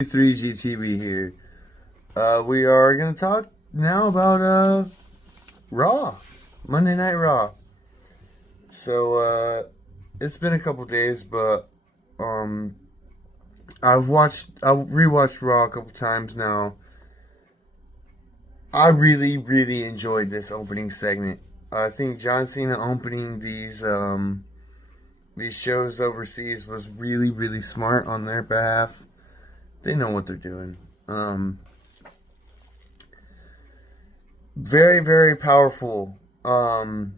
3GTV here. We are going to talk now about Raw, Monday Night Raw. So it's been a couple days, but I've rewatched Raw a couple times now. I really enjoyed this opening segment. I think John Cena opening these shows overseas was really smart on their behalf. They know what they're doing. Very powerful. All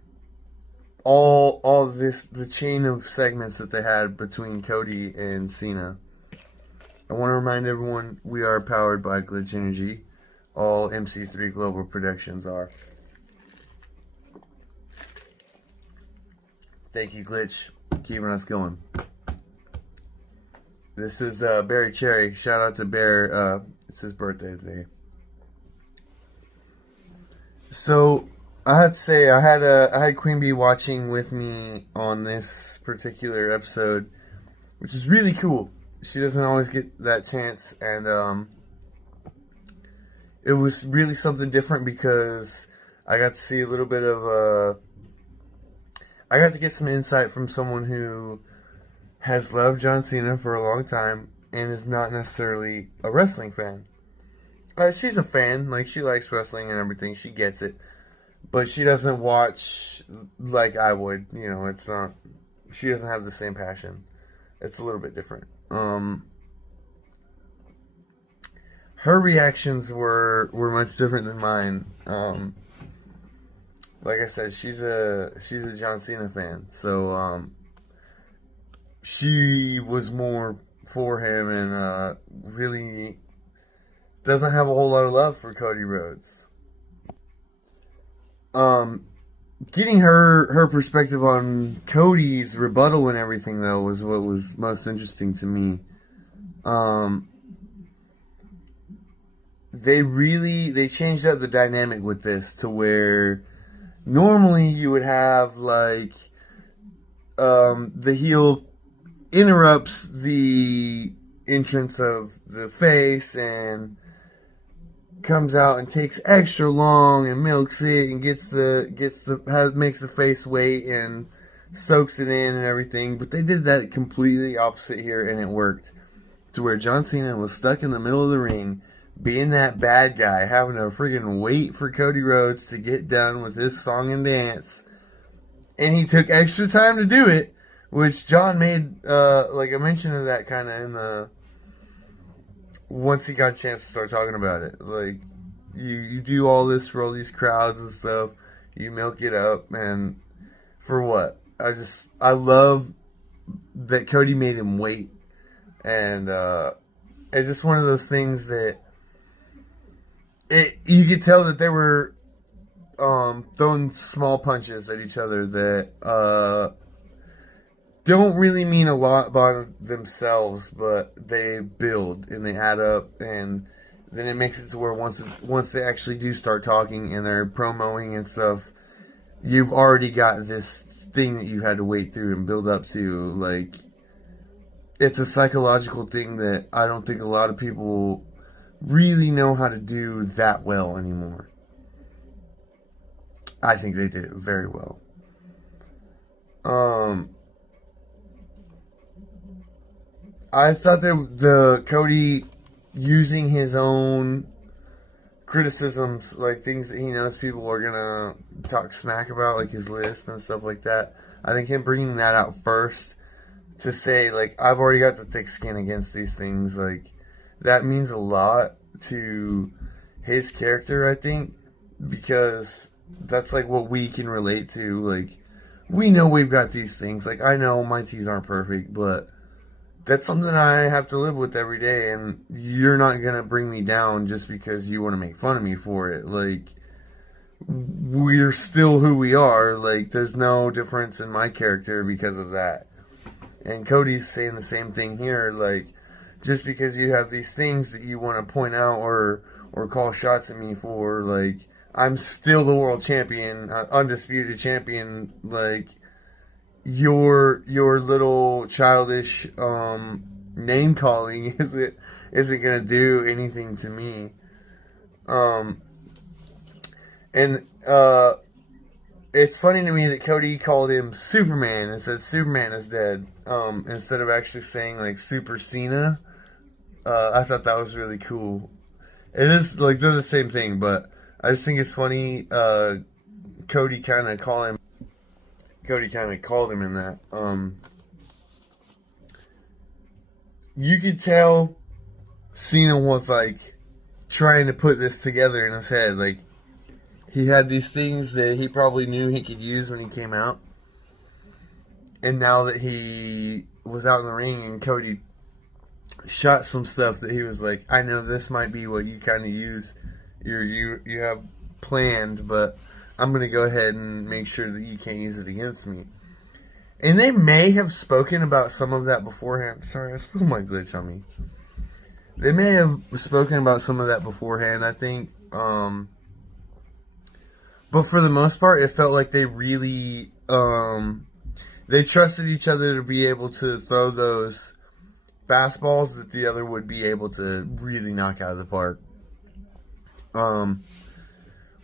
this, the chain of segments that they had between Cody and Cena. I want to remind everyone we are powered by Glitch Energy. All MC3 Global Productions are. Thank you, Glitch, keeping us going. This is Barry Cherry. Shout out to Bear. It's his birthday today. So I had to say I had Queen Bee watching with me on this particular episode, which is really cool. She doesn't always get that chance, and it was really something different because I got to see a little bit of I got to get some insight from someone who has loved John Cena for a long time and is not necessarily a wrestling fan. She's a fan, like she likes wrestling and everything, she gets it, but she doesn't watch like I would. You know, it's not. She doesn't have the same passion. It's a little bit different. Her reactions were much different than mine. Like I said, she's a John Cena fan, so she was more for him and really doesn't have a whole lot of love for Cody Rhodes. Getting her perspective on Cody's rebuttal and everything, though, was what was most interesting to me. They changed up the dynamic with this to where normally you would have like the heel interrupts the entrance of the face and comes out and takes extra long and milks it and makes the face wait and soaks it in and everything. But they did that completely opposite here, and it worked to where John Cena was stuck in the middle of the ring, being that bad guy, having to friggin' wait for Cody Rhodes to get done with his song and dance, and he took extra time to do it. Which John made, like a mention of that kind of in the, once he got a chance to start talking about it. Like, you do all this for all these crowds and stuff, you milk it up, and for what? I love that Cody made him wait, and it's just one of those things that, you could tell that they were throwing small punches at each other that, don't really mean a lot by themselves, but they build and they add up, and then it makes it to where once they actually do start talking and they're promoting and stuff, you've already got this thing that you had to wait through and build up to. Like, it's a psychological thing that I don't think a lot of people really know how to do that well anymore. I think they did it very well. I thought that the Cody using his own criticisms, like things that he knows people are gonna talk smack about, like his lisp and stuff like that. I think him bringing that out first to say, like, I've already got the thick skin against these things, like, that means a lot to his character, I think, because that's like what we can relate to. Like, we know we've got these things. Like, I know my teeth aren't perfect, but that's something I have to live with every day, and you're not going to bring me down just because you want to make fun of me for it. Like, we're still who we are. Like, there's no difference in my character because of that. And Cody's saying the same thing here. Like, just because you have these things that you want to point out or call shots at me for, like, I'm still the world champion, undisputed champion. Like, your little childish name calling isn't gonna do anything to me. Um, and it's funny to me that Cody called him Superman and said Superman is dead, instead of actually saying like Super Cena. I thought that was really cool. It is like they're the same thing, but I just think it's funny. Cody kind of called him in that. You could tell Cena was like trying to put this together in his head. Like he had these things that he probably knew he could use when he came out, and now that he was out in the ring and Cody shot some stuff that he was like, I know this might be what you kind of use, you have planned, but I'm gonna go ahead and make sure that you can't use it against me. And they may have spoken about some of that beforehand. Sorry, I spilled my glitch on me. They may have spoken about some of that beforehand, I think. But for the most part, it felt like they really they trusted each other to be able to throw those fastballs that the other would be able to really knock out of the park.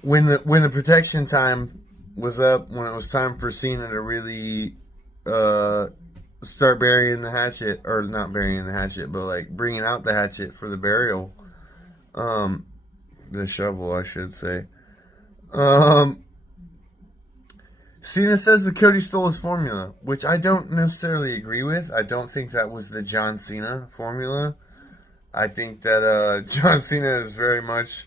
When the protection time was up, when it was time for Cena to really start burying the hatchet, or not burying the hatchet, but like bringing out the hatchet for the burial, the shovel, I should say. Cena says that Cody stole his formula, which I don't necessarily agree with. I don't think that was the John Cena formula. I think that John Cena has very much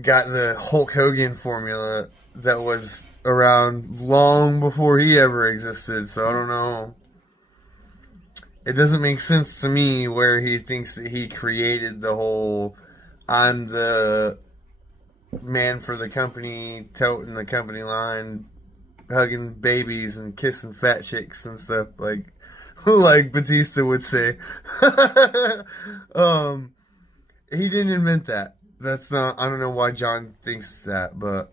got the Hulk Hogan formula that was around long before he ever existed, so I don't know. It doesn't make sense to me where he thinks that he created the whole I'm the man for the company, toting the company line, hugging babies and kissing fat chicks and stuff, like Batista would say. He didn't invent that. That's not, I don't know why John thinks that, but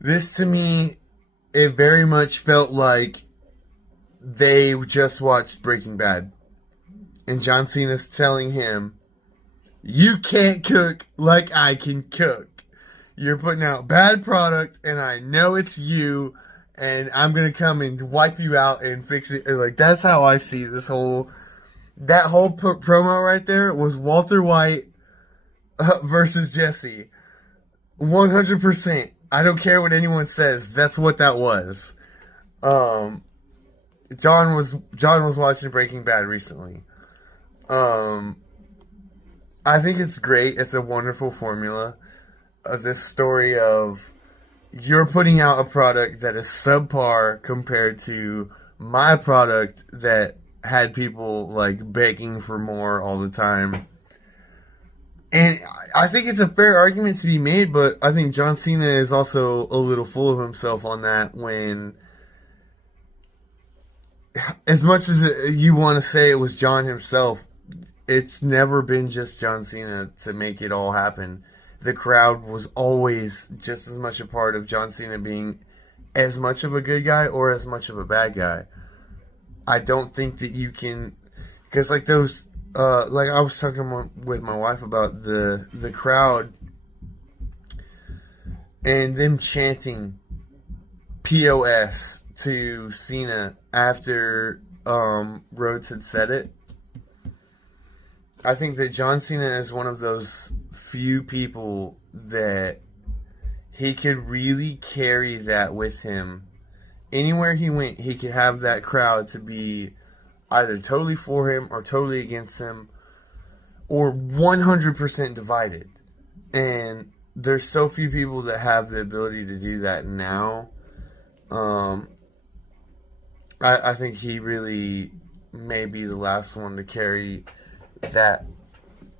this to me, it very much felt like they just watched Breaking Bad, and John Cena's telling him, you can't cook like I can cook. You're putting out bad product, and I know it's you, and I'm going to come and wipe you out and fix it. Like, that's how I see this whole... That whole promo right there was Walter White versus Jesse. 100%. I don't care what anyone says. That's what that was. John was watching Breaking Bad recently. I think it's great. It's a wonderful formula. This story of you're putting out a product that is subpar compared to my product that had people like begging for more all the time. And I think it's a fair argument to be made, but I think John Cena is also a little full of himself on that, when as much as you want to say it was John himself, it's never been just John Cena to make it all happen. The crowd was always just as much a part of John Cena being as much of a good guy or as much of a bad guy. I don't think that you can, because like those, like I was talking with my wife about the crowd and them chanting POS to Cena after Rhodes had said it. I think that John Cena is one of those few people that he could really carry that with him. Anywhere he went, he could have that crowd to be either totally for him or totally against him, or 100% divided. And there's so few people that have the ability to do that now. I think he really may be the last one to carry that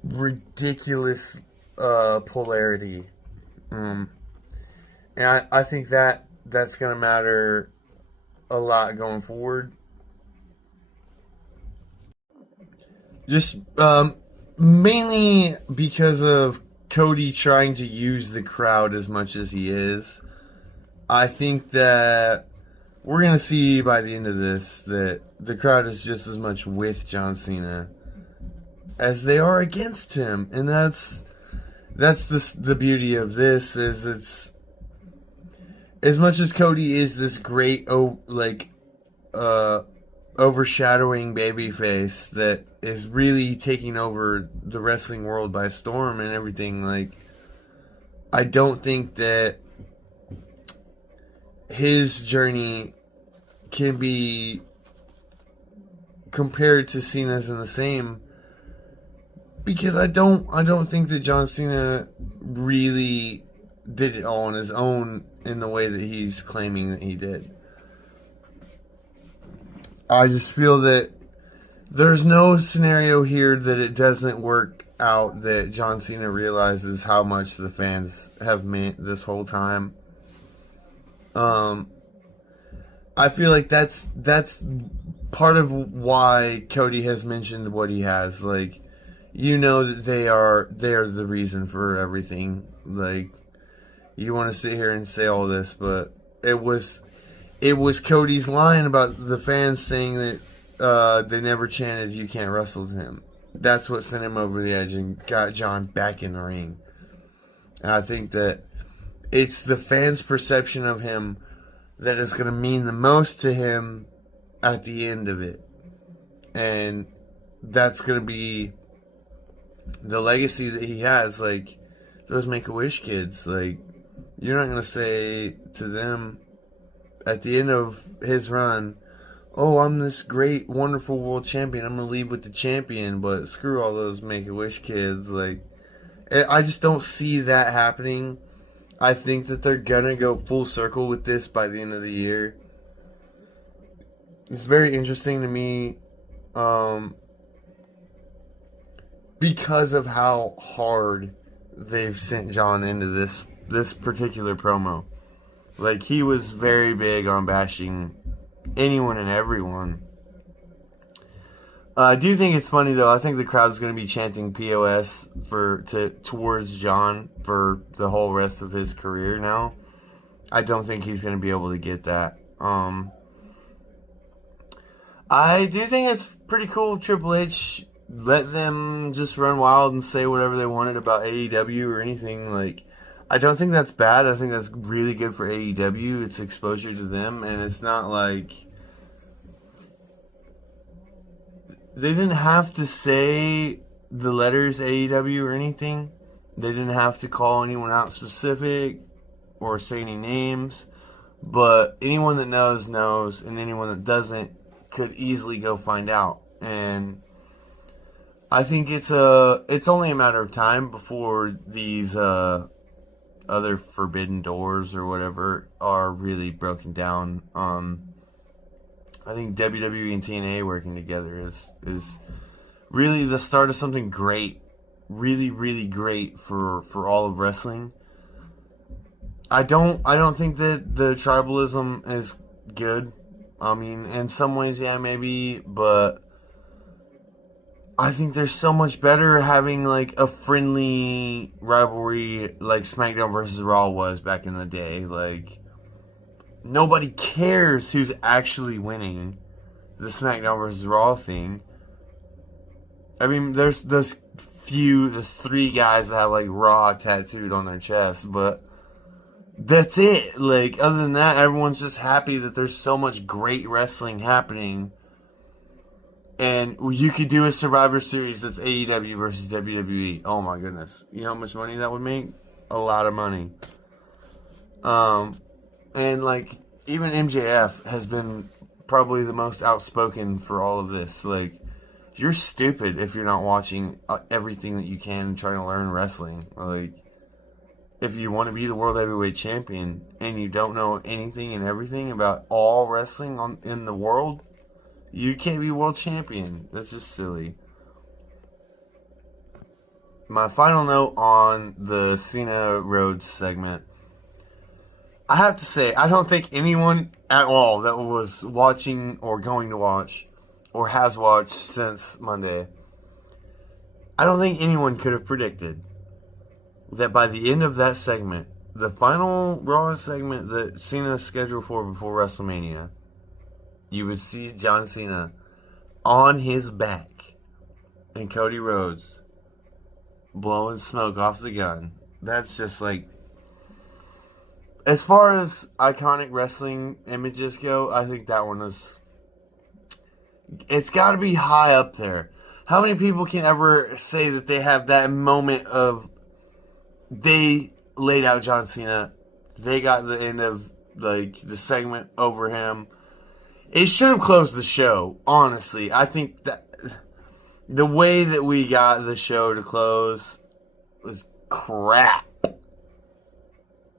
ridiculous polarity. And I think that's going to matter a lot going forward. Just mainly because of Cody trying to use the crowd as much as he is. I think that we're going to see by the end of this that the crowd is just as much with John Cena as they are against him. And that's the beauty of this, is it's, as much as Cody is this great, overshadowing babyface that is really taking over the wrestling world by storm and everything, like, I don't think that his journey can be compared to Cena's in the same, because I don't think that John Cena really did it all on his own in the way that he's claiming that he did. I just feel that there's no scenario here that it doesn't work out that John Cena realizes how much the fans have meant this whole time. I feel like that's part of why Cody has mentioned what he has. Like, you know that they are the reason for everything. Like, you want to sit here and say all this, but it was Cody's line about the fans saying that they never chanted "You can't wrestle" to him. That's what sent him over the edge and got John back in the ring. And I think that it's the fans' perception of him that is going to mean the most to him at the end of it. And that's going to be the legacy that he has. Like, those Make-A-Wish kids, like, you're not going to say to them at the end of his run, "Oh, I'm this great, wonderful world champion. I'm going to leave with the champion, but screw all those Make-A-Wish kids." Like, I just don't see that happening. I think that they're going to go full circle with this by the end of the year. It's very interesting to me because of how hard they've sent John into this particular promo. Like, he was very big on bashing anyone and everyone. I do think it's funny, though. I think the crowd's going to be chanting POS towards John for the whole rest of his career now. I don't think he's going to be able to get that. I do think it's pretty cool Triple H let them just run wild and say whatever they wanted about AEW or anything. Like, I don't think that's bad. I think that's really good for AEW. It's exposure to them, and it's not like they didn't have to say the letters AEW or anything. They didn't have to call anyone out specific or say any names. But anyone that knows, and anyone that doesn't could easily go find out. And I think it's only a matter of time before these other forbidden doors or whatever are really broken down. I think WWE and TNA working together is really the start of something great. Really, really great for all of wrestling. I don't think that the tribalism is good. I mean, in some ways, yeah, maybe, but I think there's so much better having, like, a friendly rivalry like SmackDown versus Raw was back in the day. Like, nobody cares who's actually winning the SmackDown versus Raw thing. I mean, there's those three guys that have, like, Raw tattooed on their chest, but that's it. Like, other than that, everyone's just happy that there's so much great wrestling happening. And you could do a Survivor Series that's AEW versus WWE. Oh my goodness. You know how much money that would make? A lot of money. And, like, even MJF has been probably the most outspoken for all of this. Like, you're stupid if you're not watching everything that you can and trying to learn wrestling. Like, if you want to be the World Heavyweight Champion and you don't know anything and everything about all wrestling in the world, you can't be World Champion. That's just silly. My final note on the Cena Rhodes segment. I have to say, I don't think anyone at all that was watching or going to watch or has watched since Monday, I don't think anyone could have predicted that by the end of that segment, the final Raw segment that Cena is scheduled for before WrestleMania, you would see John Cena on his back and Cody Rhodes blowing smoke off the gun. That's just like, as far as iconic wrestling images go, I think that one is, it's got to be high up there. How many people can ever say that they have that moment of, they laid out John Cena, they got the end of like the segment over him? It should have closed the show, honestly. I think that the way that we got the show to close was crap.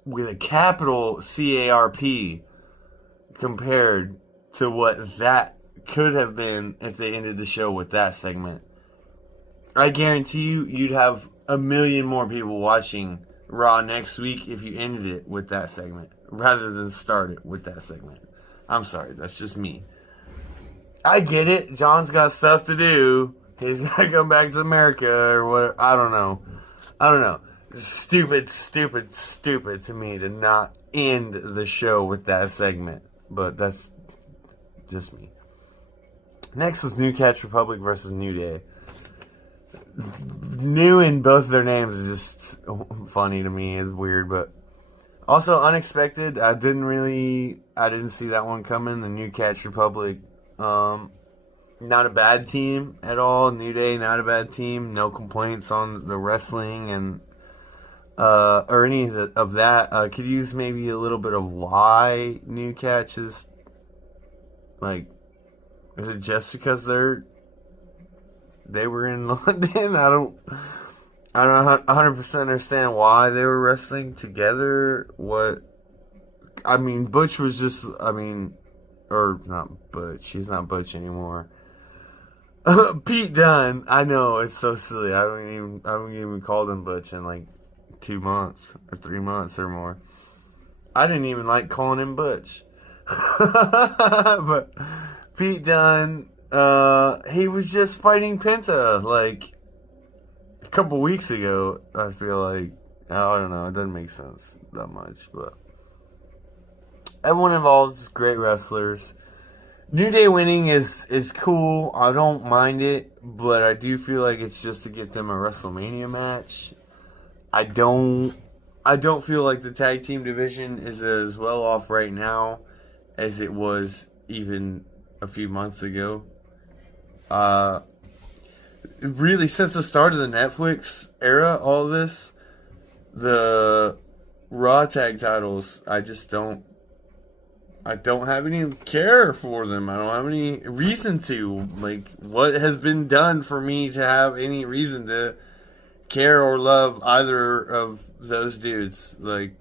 With a capital CARP compared to what that could have been if they ended the show with that segment. I guarantee you'd have a million more people watching Raw next week if you ended it with that segment rather than start it with that segment. I'm sorry, that's just me. I get it. John's got stuff to do. He's got to come back to America or what. I don't know. Stupid to me to not end the show with that segment. But that's just me. Next was New Catch Republic versus New Day. New in both their names is just funny to me. It's weird, but also unexpected. I didn't see that one coming. The New Catch Republic, not a bad team at all. New Day, not a bad team. No complaints on the wrestling and or any of that. Could use maybe a little bit of why New Catch is like. Is it just because they were in London? I don't 100% understand why they were wrestling together. Butch was just, or not Butch. He's not Butch anymore. Pete Dunne. I know, it's so silly. I haven't even called him Butch in like 2 months or 3 months or more. I didn't even like calling him Butch. But Pete Dunne, he was just fighting Penta like a couple weeks ago. I feel like, I don't know, it doesn't make sense that much, but everyone involved is great wrestlers. New Day winning is cool. I don't mind it, but I do feel like it's just to get them a WrestleMania match. I don't feel like the tag team division is as well off right now as it was even a few months ago. Really, since the start of the Netflix era, all this, the Raw tag titles, I don't have any care for them. I don't have any reason to. Like, what has been done for me to have any reason to care or love either of those dudes? Like,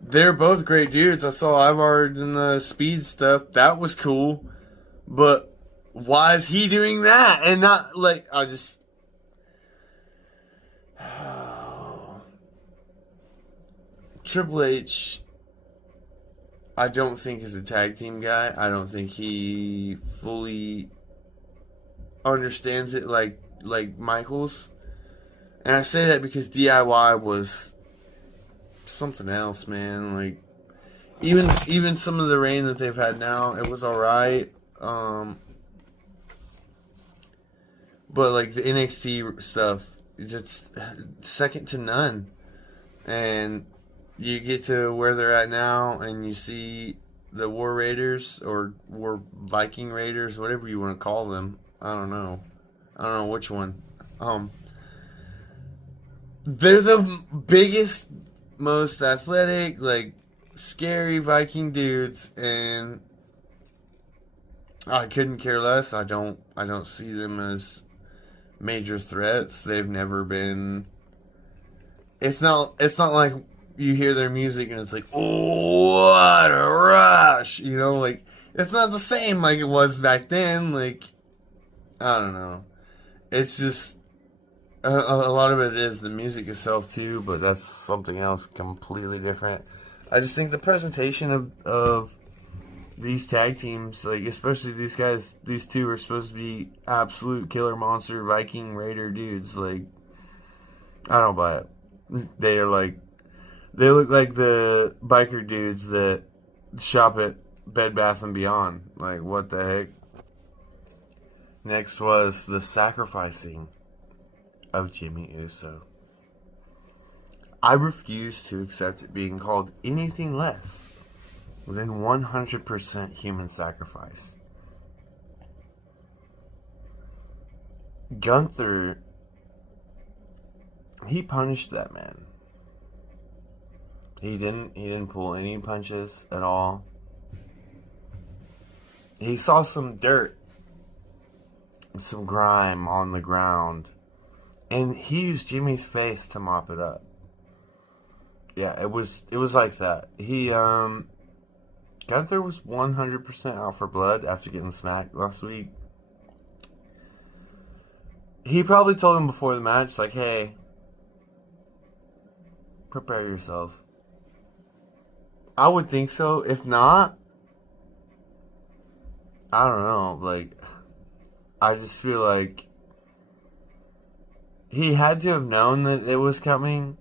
they're both great dudes. I saw Ivar in the Speed stuff. That was cool. But why is he doing that? And not, like, Triple H, I don't think is a tag team guy. I don't think he fully understands it like Michaels. And I say that because DIY was something else, man. Like, even some of the reign that they've had now, it was alright. But like the NXT stuff, it's second to none. And you get to where they're at now, and you see the War Raiders or War Viking Raiders, whatever you want to call them. I don't know which one. They're the biggest, most athletic, like scary Viking dudes, and I couldn't care less. I don't see them as major threats. They've never been. It's not like you hear their music and it's like, oh, what a rush, like it's not the same like it was back then. Like, I don't know. It's just a lot of it is the music itself too, but that's something else completely different. I just think the presentation of these tag teams, like especially these guys, these two are supposed to be absolute killer monster Viking Raider dudes. Like, I don't buy it. They are like They look like the biker dudes that shop at Bed Bath and Beyond. Like, what the heck? Next was the sacrificing of Jimmy Uso. I refuse to accept it being called anything less than 100% human sacrifice. Gunther, he punished that man. He didn't pull any punches at all. He saw some dirt, some grime on the ground, and he used Jimmy's face to mop it up. Yeah, it was like that. Gunther was 100% out for blood after getting smacked last week. He probably told him before the match, like, hey, prepare yourself. I would think so. If not, I don't know. Like, I just feel like he had to have known that it was coming,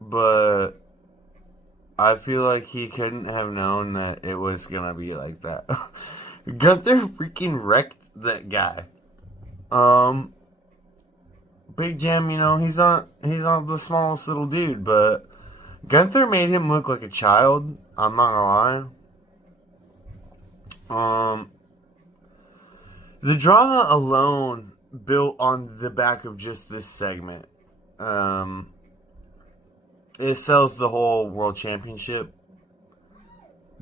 but I feel like he couldn't have known that it was gonna be like that. Gunther freaking wrecked that guy. Big Jim, he's not the smallest little dude, but Gunther made him look like a child. I'm not gonna lie. The drama alone built on the back of just this segment. It sells the whole world championship.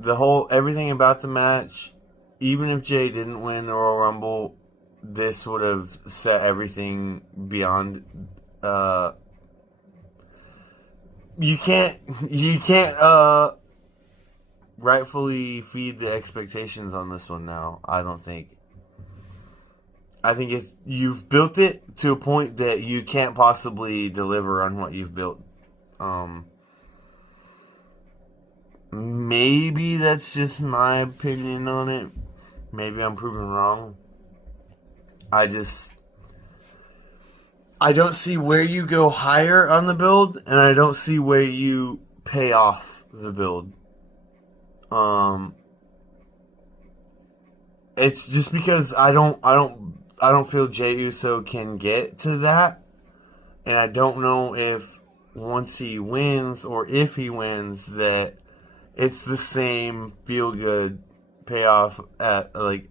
Everything about the match. Even if Jay didn't win the Royal Rumble, this would have set everything beyond. You can't rightfully feed the expectations on this one now. I don't think. I think you've built it to a point that you can't possibly deliver on what you've built. Maybe that's just my opinion on it. Maybe I'm proven wrong. I don't see where you go higher on the build, and I don't see where you pay off the build. It's just because I don't feel Jey Uso can get to that, and I don't know if once he wins or if he wins that it's the same feel good payoff at, like,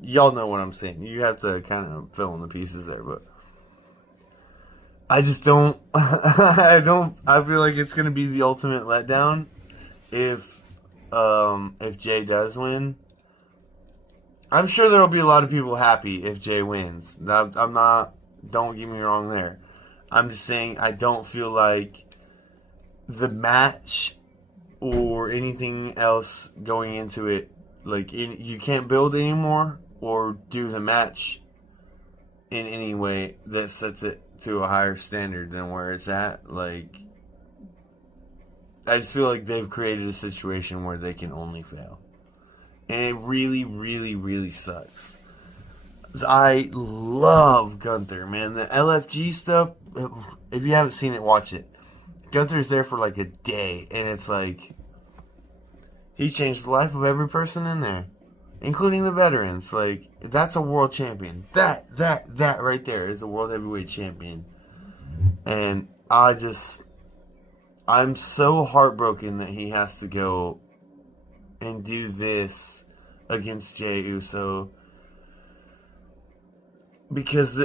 y'all know what I'm saying. You have to kind of fill in the pieces there, but I just don't. I feel like it's gonna be the ultimate letdown if Jay does win. I'm sure there will be a lot of people happy if Jay wins. I'm not. Don't get me wrong there. I'm just saying I don't feel like the match or anything else going into it, like, you can't build anymore or do the match in any way that sets it to a higher standard than where it's at. Like, I just feel like they've created a situation where they can only fail. And it really, really, really sucks. I love Gunther, man. The LFG stuff, if you haven't seen it, watch it. Gunther's there for like a day, and it's like he changed the life of every person in there, including the veterans. Like, that's a world champion. That right there is a world heavyweight champion. And I'm so heartbroken that he has to go and do this against Jey Uso, because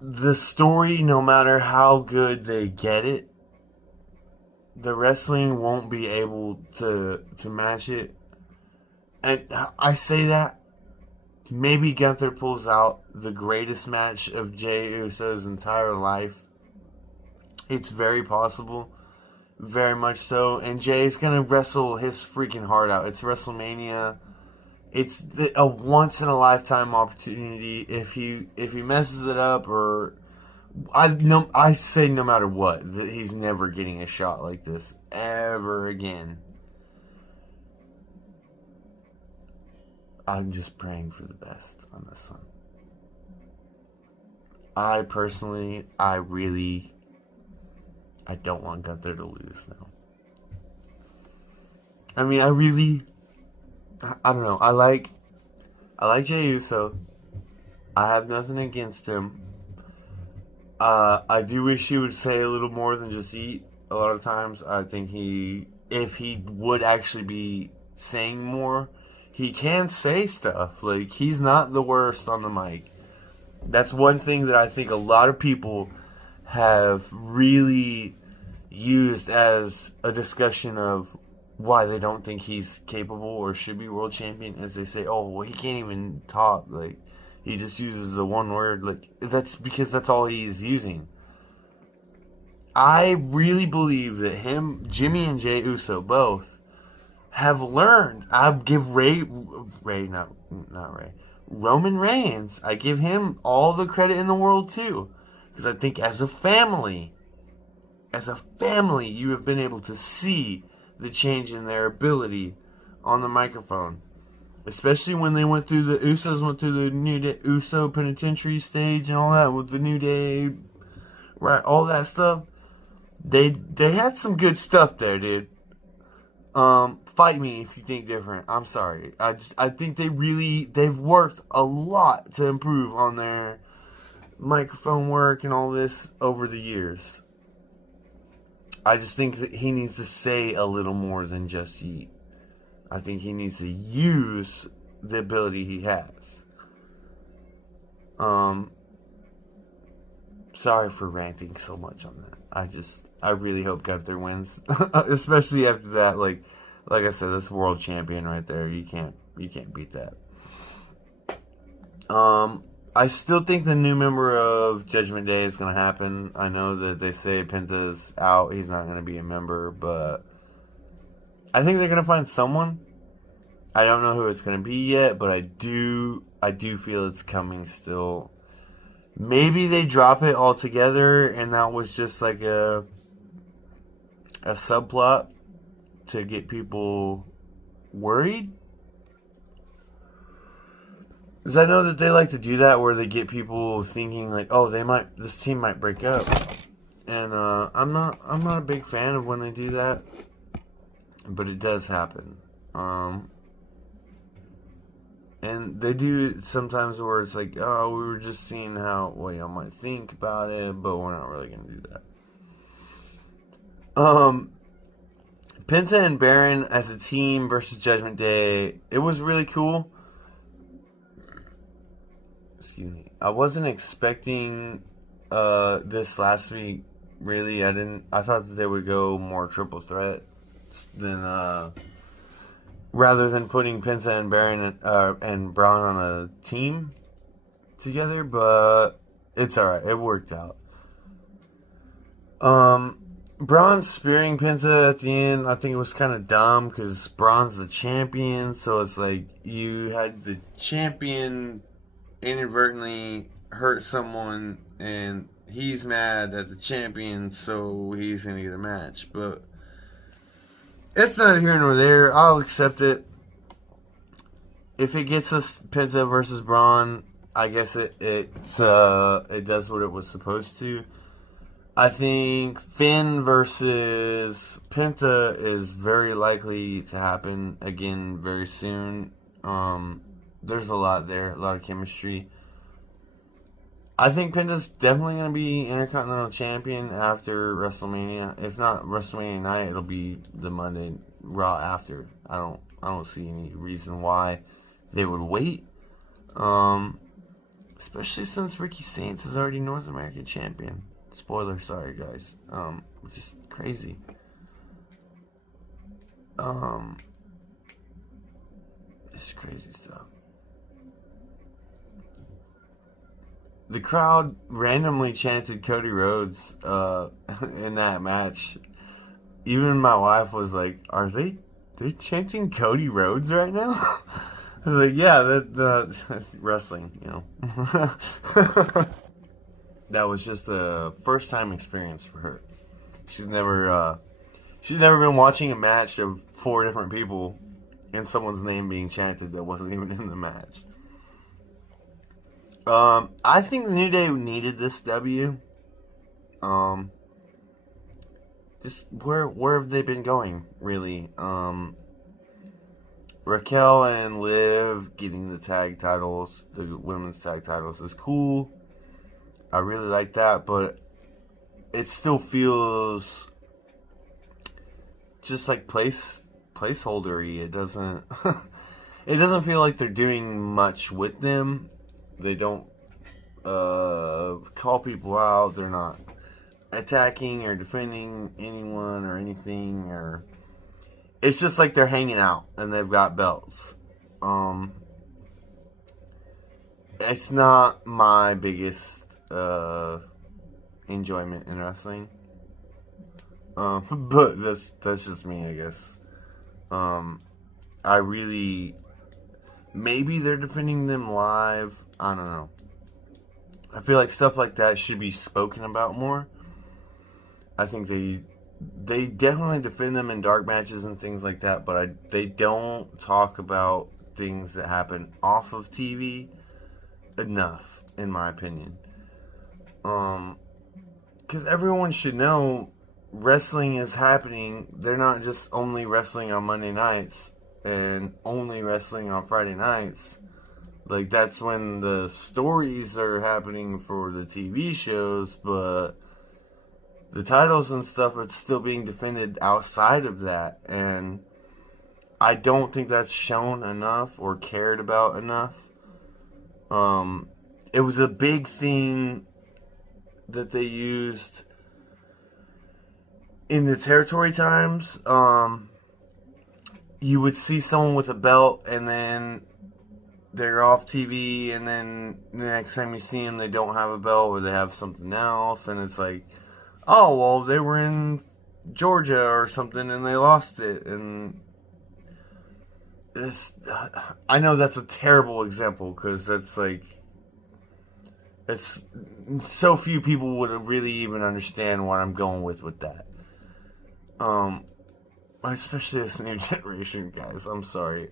the story, no matter how good they get it, the wrestling won't be able to match it. And I say that, maybe Gunther pulls out the greatest match of Jey Uso's entire life. It's very possible. Very much so. And Jay's going to wrestle his freaking heart out. It's WrestleMania. It's a once-in-a-lifetime opportunity. If he messes it up, or I say no matter what, that he's never getting a shot like this ever again. I'm just praying for the best on this one. I really I don't want Gunther to lose now. I mean, I don't know. I like Jey Uso. I have nothing against him. I do wish he would say a little more than just eat. A lot of times, I think if he would actually be saying more, he can say stuff. Like, he's not the worst on the mic. That's one thing that I think a lot of people have really used as a discussion of why they don't think he's capable or should be world champion, as they say, oh, well, he can't even talk. Like, he just uses the one word. Like, that's because that's all he's using. I really believe that Jimmy and Jey Uso both have learned. I give Roman Reigns, I give him all the credit in the world too. Because I think as a family, you have been able to see the change in their ability on the microphone. Especially when the Usos went through the New Day Uso penitentiary stage and all that with the New Day, right? All that stuff. They had some good stuff there, dude. Fight me if you think different. I'm sorry. I think they've worked a lot to improve on their microphone work and all this over the years. I just think that he needs to say a little more than just eat. I think he needs to use the ability he has. Sorry for ranting so much on that. I really hope Gunther wins, especially after that. Like I said, this world champion right there. You can't beat that. I still think the new member of Judgment Day is going to happen. I know that they say Penta's out; he's not going to be a member, but I think they're going to find someone. I don't know who it's going to be yet, but I do feel it's coming still. Maybe they drop it altogether, and that was just like a subplot to get people worried. Because I know that they like to do that, where they get people thinking like, oh, this team might break up, and I'm not a big fan of when they do that, but it does happen. And they do sometimes where it's like, oh, we were just seeing what y'all might think about it, but we're not really going to do that. Penta and Baron as a team versus Judgment Day, it was really cool. Excuse me. I wasn't expecting this last week, really. I thought that they would go more triple threat than rather than putting Penta and Baron and Braun on a team together, but it's alright. It worked out. Braun spearing Penta at the end, I think it was kind of dumb because Braun's the champion, so it's like you had the champion inadvertently hurt someone and he's mad at the champion, so he's going to get a match, but it's neither here nor there. I'll accept it. If it gets us Penta versus Braun, I guess it does what it was supposed to. I think Finn versus Penta is very likely to happen again very soon. There's a lot there, a lot of chemistry. I think Penta's definitely going to be Intercontinental Champion after WrestleMania. If not WrestleMania night, it'll be the Monday Raw after. I don't see any reason why they would wait. Especially since Ricky Saints is already North American Champion. Spoiler, sorry guys. Which is crazy. It's crazy stuff. The crowd randomly chanted Cody Rhodes in that match. Even my wife was like, "Are they chanting Cody Rhodes right now?" I was like, "Yeah, that wrestling, you know." That was just a first time experience for her. She's never been watching a match of 4 different people and someone's name being chanted that wasn't even in the match. I think the New Day needed this W. just where have they been going, really? Raquel and Liv getting the tag titles, the women's tag titles, is cool. I really like that, but it still feels just like placeholdery. It doesn't it doesn't feel like they're doing much with them. They don't call people out. They're not attacking or defending anyone or anything, or it's just like they're hanging out and they've got belts. It's not my biggest enjoyment in wrestling. But that's just me, I guess. I really, maybe they're defending them live. I don't know. I feel like stuff like that should be spoken about more. I think they definitely defend them in dark matches and things like that, but they don't talk about things that happen off of TV enough, in my opinion. Because everyone should know wrestling is happening. They're not just only wrestling on Monday nights and only wrestling on Friday nights. Like, that's when the stories are happening for the TV shows, but the titles and stuff are still being defended outside of that, and I don't think that's shown enough or cared about enough. It was a big thing that they used in the territory times. You would see someone with a belt, and then they're off TV, and then the next time you see them, they don't have a belt, or they have something else, and it's like, oh, well, they were in Georgia or something, and they lost it, and I know that's a terrible example, because that's like, it's so few people would really even understand what I'm going with that. Especially this new generation, guys. I'm sorry.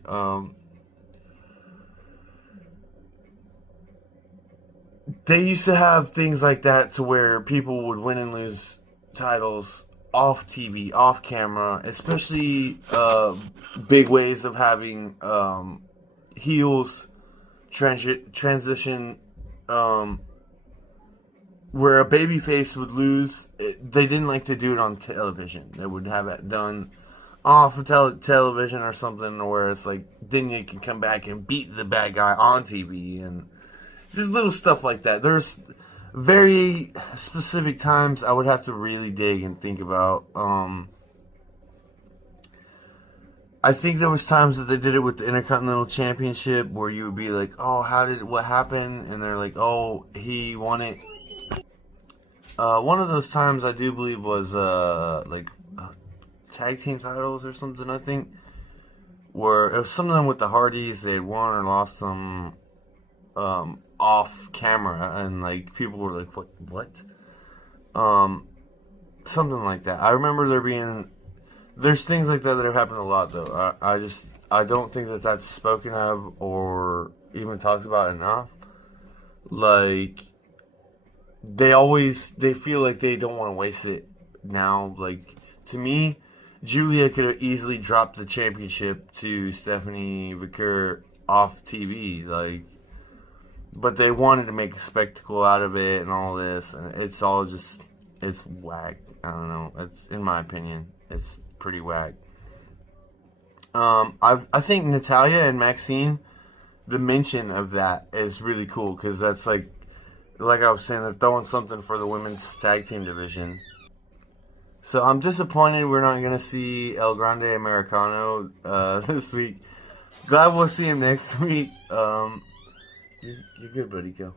They used to have things like that to where people would win and lose titles off TV, off camera, especially big ways of having heels transition where a babyface would lose. They didn't like to do it on television. They would have it done off of television or something, where it's like, then you can come back and beat the bad guy on TV, and just little stuff like that. There's very specific times I would have to really dig and think about. I think there was times that they did it with the Intercontinental Championship where you would be like, oh, what happened? And they're like, oh, he won it. One of those times I do believe was tag team titles or something, I think, where it was something with the Hardys. They had won or lost them off camera, and like people were like, what? Something like that. I remember there's things like that have happened a lot, though. I don't think that that's spoken of or even talked about enough. Like, they feel like they don't want to waste it now. Like, to me, Julia could have easily dropped the championship to Stephanie Vicker off TV, like, but they wanted to make a spectacle out of it and all this, and it's all just, it's whack. I don't know. It's, in my opinion, it's pretty whack. I think Natalya and Maxine, the mention of that is really cool, because that's like I was saying, they're throwing something for the women's tag team division. So I'm disappointed we're not going to see El Grande Americano this week. Glad we'll see him next week. You're good, buddy. Go.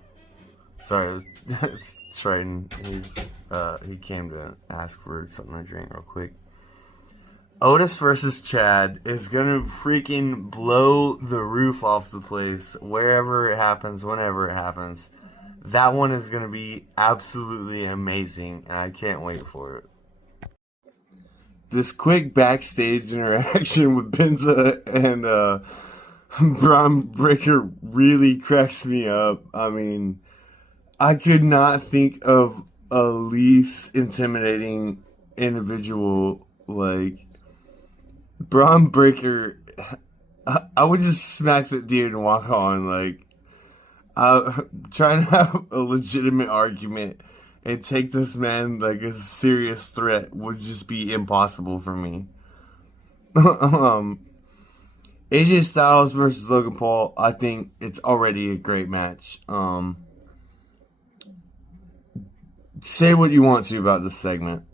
Sorry, it's Triton. He came to ask for something to drink real quick. Otis versus Chad is going to freaking blow the roof off the place wherever it happens, whenever it happens. That one is going to be absolutely amazing, and I can't wait for it. This quick backstage interaction with Benza and Braun Breaker really cracks me up. I mean, I could not think of a least intimidating individual, like Braun Breaker, I would just smack that dude and walk on. Like, trying to have a legitimate argument and take this man like a serious threat would just be impossible for me. AJ Styles versus Logan Paul, I think it's already a great match. Say what you want to about this segment.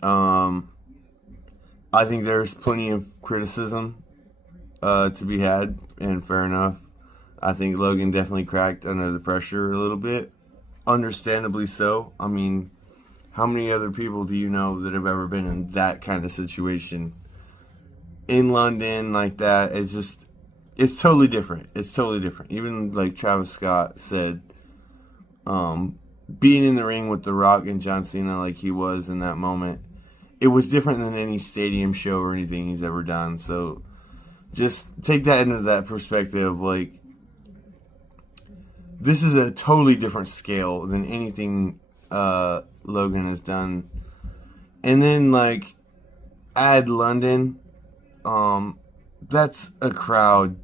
I think there's plenty of criticism to be had, and fair enough. I think Logan definitely cracked under the pressure a little bit. Understandably so. I mean, how many other people do you know that have ever been in that kind of situation? In London, like that, it's totally different. It's totally different. Even like Travis Scott said, being in the ring with The Rock and John Cena like he was in that moment, it was different than any stadium show or anything he's ever done. So just take that into that perspective. Like, this is a totally different scale than anything Logan has done. And then, like, add London. That's a crowd.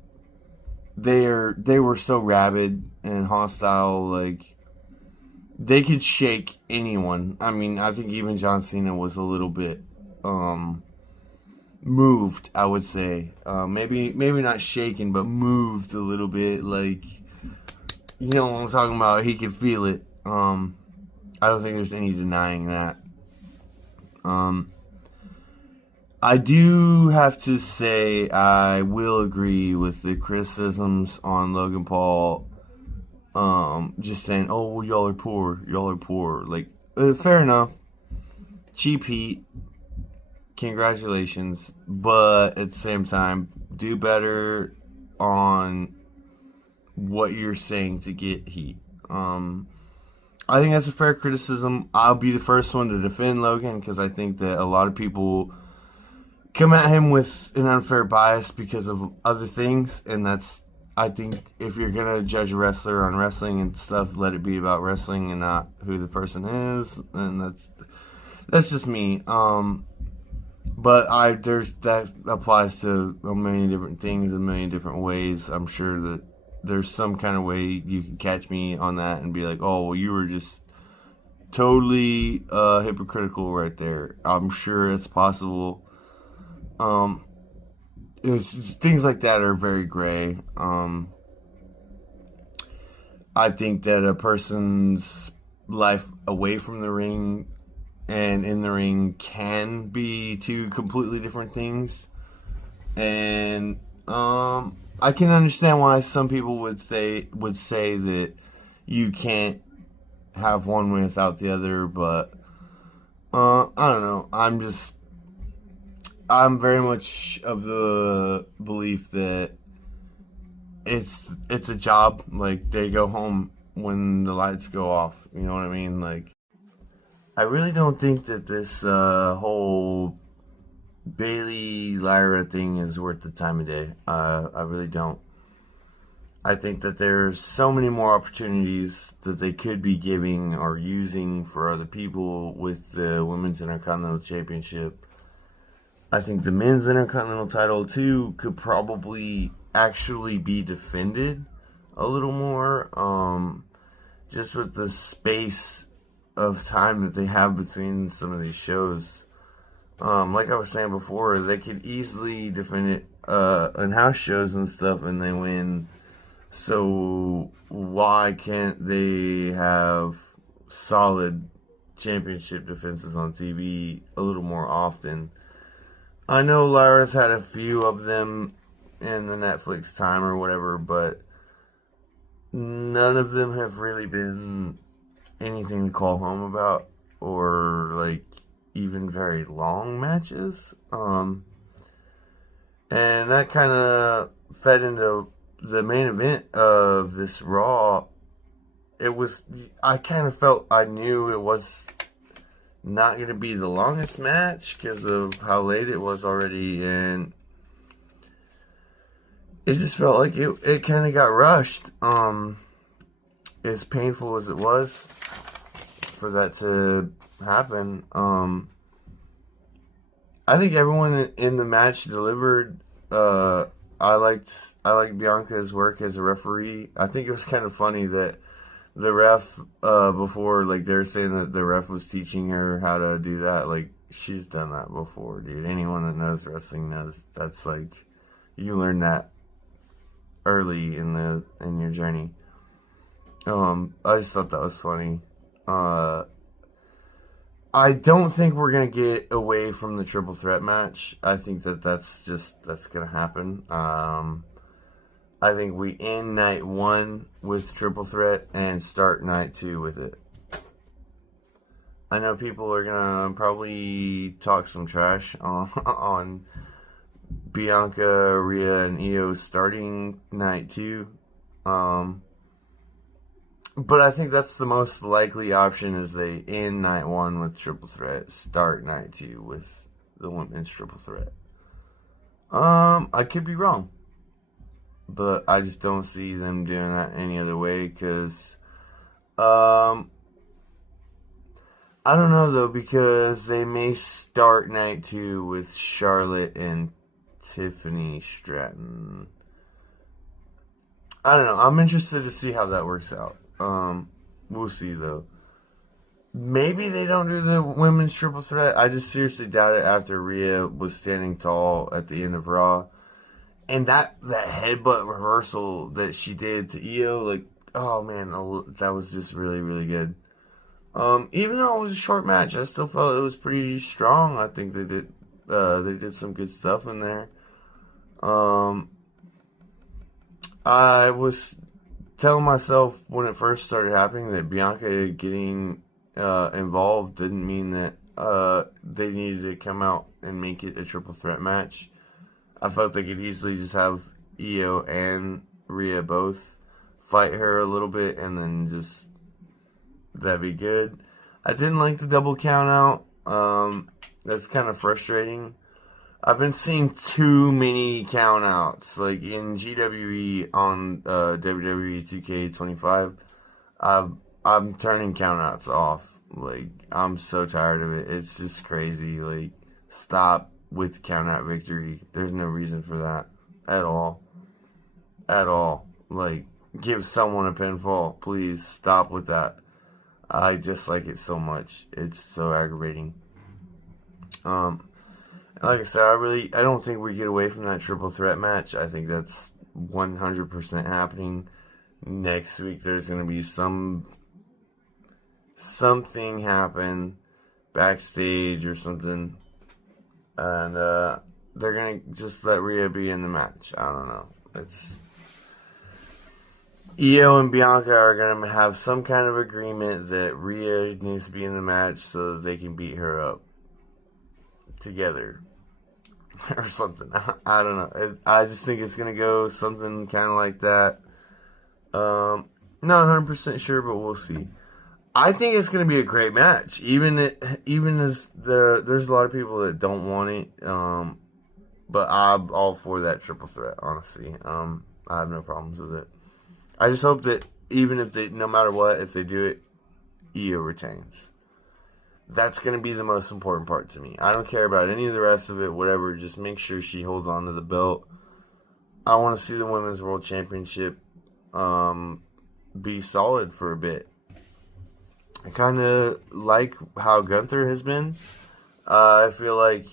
They were so rabid and hostile. Like, they could shake anyone. I mean, I think even John Cena was a little bit moved, I would say. Maybe not shaken, but moved a little bit. Like, you know what I'm talking about? He could feel it. I don't think there's any denying that. I do have to say I will agree with the criticisms on Logan Paul. Just saying, oh, well, y'all are poor. Y'all are poor. Like, fair enough. Cheap heat. Congratulations. But at the same time, do better on what you're saying to get heat. I think that's a fair criticism. I'll be the first one to defend Logan because I think that a lot of people come at him with an unfair bias because of other things, and that's, I think, if you're gonna judge a wrestler on wrestling and stuff, let it be about wrestling and not who the person is, and that's just me. But that applies to a million different things, a million different ways. I'm sure that there's some kind of way you can catch me on that and be like, oh, well, you were just totally hypocritical right there. I'm sure it's possible. It's things like that are very gray. I think that a person's life away from the ring and in the ring can be two completely different things. And I can understand why some people would say that you can't have one without the other, but I don't know. I'm very much of the belief that it's a job. Like, they go home when the lights go off. You know what I mean? Like, I really don't think that this whole Bailey Lyra thing is worth the time of day. I really don't. I think that there's so many more opportunities that they could be giving or using for other people with the Women's Intercontinental Championship. I think the Men's Intercontinental title, too, could probably actually be defended a little more. Just with the space of time that they have between some of these shows. Like I was saying before, they could easily defend it in house shows and stuff, and they win. So why can't they have solid championship defenses on TV a little more often? I know Lyra's had a few of them in the Netflix time or whatever, but none of them have really been anything to call home about, or like even very long matches. And that kind of fed into the main event of this Raw. I kind of felt, I knew it was not going to be the longest match because of how late it was already, and it just felt like it kind of got rushed. As painful as it was for that to happen. I think everyone in the match delivered. I liked Bianca's work as a referee. I think it was kind of funny that the ref before, like, they're saying that the ref was teaching her how to do that. Like, she's done that before, dude. Anyone that knows wrestling knows that's like you learn that early in your journey. I just thought that was funny. I don't think we're gonna get away from the triple threat match. I think that's gonna happen. I think we end night one with triple threat and start night two with it. I know people are gonna probably talk some trash on Bianca, Rhea, and Io starting night two. But I think that's the most likely option is they end night one with triple threat, start night two with the women's triple threat. I could be wrong, but I just don't see them doing that any other way because, I don't know though, because they may start night two with Charlotte and Tiffany Stratton. I don't know. I'm interested to see how that works out. We'll see though. Maybe they don't do the women's triple threat. I just seriously doubt it after Rhea was standing tall at the end of Raw. And that headbutt reversal that she did to Io, like, oh man, that was just really, really good. Even though it was a short match, I still felt it was pretty strong. I think they did some good stuff in there. I was telling myself when it first started happening that Bianca getting involved didn't mean that they needed to come out and make it a triple threat match. I felt they could easily just have Io and Rhea both fight her a little bit and then just that'd be good. I didn't like the double count out. That's kind of frustrating. I've been seeing too many count outs. Like in GWE on WWE 2K25, I'm turning count outs off. Like, I'm so tired of it. It's just crazy. Like, stop with count out victory. There's no reason for that at all. At all. Like, give someone a pinfall. Please stop with that. I dislike it so much. It's so aggravating. Like I said, I don't think we get away from that triple threat match. I think that's 100% happening. Next week there's going to be something happen backstage or something. And they're going to just let Rhea be in the match. I don't know. It's Io and Bianca are going to have some kind of agreement that Rhea needs to be in the match so that they can beat her up together. Or something. I don't know. I just think it's going to go something kind of like that. Not 100% sure, but we'll see. I think it's going to be a great match. Even as there's a lot of people that don't want it. But I'm all for that triple threat, honestly. I have no problems with it. I just hope that even if no matter what, if they do it, Io retains. That's going to be the most important part to me. I don't care about any of the rest of it, whatever. Just make sure she holds on to the belt. I want to see the Women's World Championship be solid for a bit. I kind of like how Gunther has been. I feel like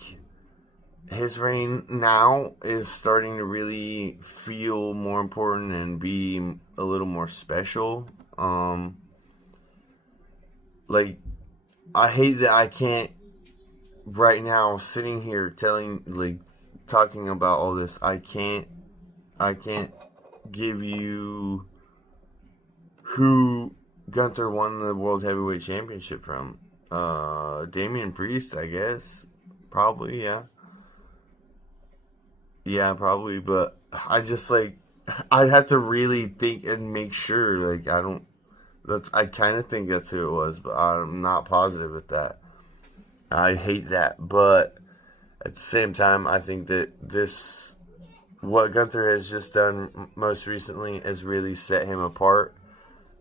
his reign now is starting to really feel more important and be a little more special. Like, I hate that I can't, right now, sitting here talking about all this, I can't give you who Gunther won the World Heavyweight Championship from. Damian Priest, I guess. Probably, yeah. Yeah, probably, but I just, I'd have to really think and make sure, I kind of think that's who it was, but I'm not positive with that. I hate that, but at the same time, I think that what Gunther has just done most recently has really set him apart,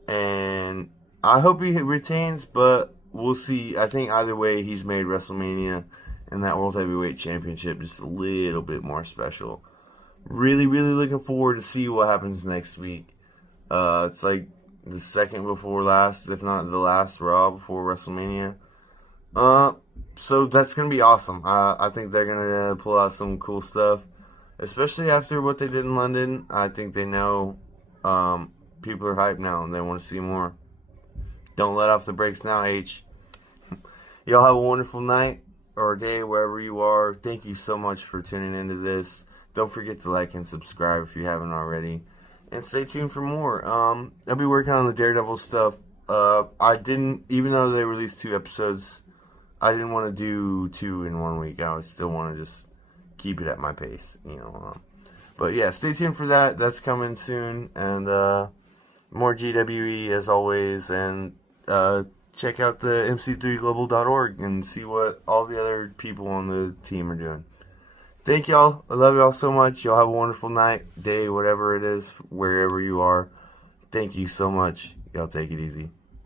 and I hope he retains, but we'll see. I think either way, he's made WrestleMania and that World Heavyweight Championship just a little bit more special. Really, really looking forward to see what happens next week. It's like the second before last, if not the last Raw before WrestleMania. So that's gonna be awesome. I think they're gonna pull out some cool stuff, especially after what they did in London. I think they know people are hyped now and they want to see more. Don't let off the brakes now, H. Y'all have a wonderful night or day wherever you are. Thank you so much for tuning into this. Don't forget to like and subscribe if you haven't already. And stay tuned for more. I'll be working on the Daredevil stuff. I didn't, even though they released 2 episodes, I didn't want to do 2 in 1 week. I would still want to just keep it at my pace, you know. But yeah, stay tuned for that. That's coming soon. And more GWE as always. And check out the mc3global.org and see what all the other people on the team are doing. Thank y'all. I love y'all so much. Y'all have a wonderful night, day, whatever it is, wherever you are. Thank you so much. Y'all take it easy.